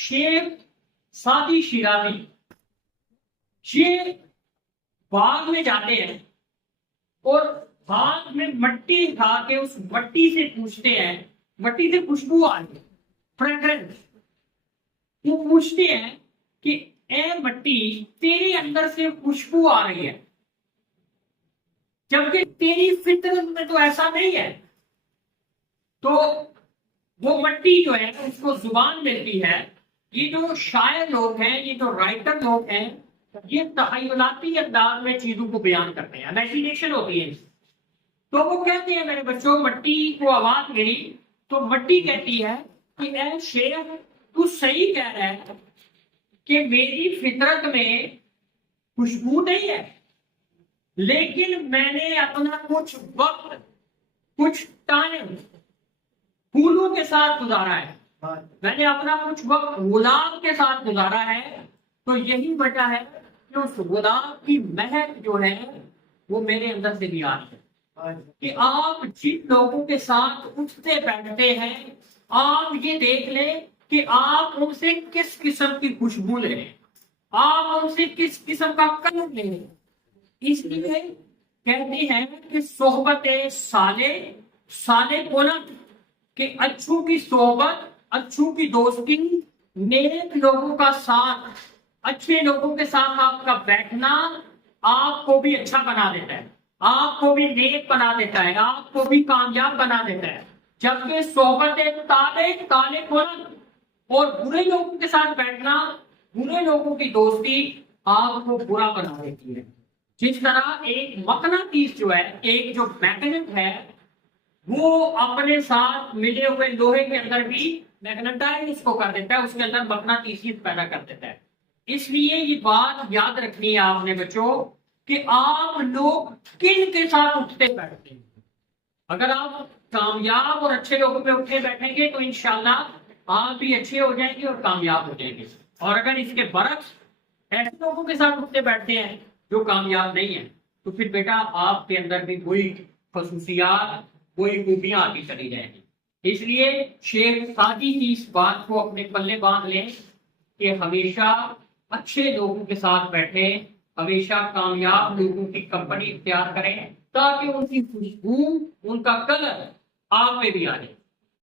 شیخ Saadi Shirazi یہ باغ میں جاتے ہیں اور باغ میں مٹی کھا کے اس مٹی سے پوچھتے ہیں، مٹی سے خوشبو آ رہی ہے، فریگرنس، وہ پوچھتے ہیں کہ اے مٹی تیرے اندر سے خوشبو آ رہی ہے جبکہ تیری فطرت میں تو ایسا نہیں ہے۔ تو وہ مٹی جو ہے اس کو زبان ملتی ہے۔ یہ جو شاعر لوگ ہیں، یہ جو رائٹر لوگ ہیں، یہ تخیلاتی انداز میں چیزوں کو بیان کرتے ہیں، امیجینیشن ہوتی ہے۔ تو وہ کہتے ہیں میرے بچوں، مٹی کو آواز ملی تو مٹی کہتی ہے کہ اے شیخ تو صحیح کہہ رہا ہے کہ میری فطرت میں خوشبو نہیں ہے، لیکن میں نے اپنا کچھ وقت، کچھ ٹائم پھولوں کے ساتھ گزارا ہے، میں نے اپنا کچھ وقت گلاب کے ساتھ گزارا ہے، تو یہی وجہ ہے کہ اس گلاب کی مہک جو ہے وہ میرے اندر سے بھی آ رہی ہے۔ کہ آپ جن لوگوں کے ساتھ اٹھتے بیٹھتے ہیں، آپ یہ دیکھ لیں کہ آپ ان سے کس قسم کی خوشبو لے رہے ہیں، آپ ان سے کس قسم کا کلر لے رہے ہیں۔ اس لیے کہتے ہیں کہ صحبت صالح صالح بلند، کہ اچھوں کی صحبت، اچھوں کی دوستی، نیک لوگوں کا ساتھ، اچھے لوگوں کے ساتھ آپ کا بیٹھنا آپ کو بھی اچھا بنا دیتا ہے، آپ کو بھی نیک بنا دیتا ہے، آپ کو بھی کامیاب بنا دیتا ہے۔ جبکہ صحبت طالب بلند اور برے لوگوں کے ساتھ بیٹھنا، برے لوگوں کی دوستی آپ کو برا بنا دیتی ہے۔ جس طرح ایک مقناطیس جو ہے، ایک جو میگنیٹ ہے، وہ اپنے ساتھ ملے ہوئے لوہے کے اندر بھی میگنیٹائز کو کر دیتا ہے، اس کے اندر مقناطیسیت پیدا کر دیتا ہے۔ اس لیے یہ بات یاد رکھنی ہے آپ نے بچوں کہ آپ لوگ کن کے ساتھ اٹھتے بیٹھتے ہیں۔ اگر آپ کامیاب اور اچھے لوگوں پہ اٹھے بیٹھیں گے تو انشاءاللہ آپ بھی اچھے ہو جائیں گے اور کامیاب ہو جائیں گے، اور اگر اس کے برعکس ایسے لوگوں کے ساتھ اٹھتے بیٹھتے ہیں جو کامیاب نہیں ہیں، تو پھر بیٹا آپ کے اندر بھی وہی خصوصیات، وہی خوبیاں آتی چلی جائیں گی۔ اس لیے شیخ سعدی ہی اس بات کو اپنے پلے باندھ لیں کہ ہمیشہ اچھے لوگوں کے ساتھ بیٹھے، ہمیشہ کامیاب لوگوں کی کمپنی اختیار کریں، تاکہ ان کی خوشبو، ان کا کلر آپ میں بھی آ جائے۔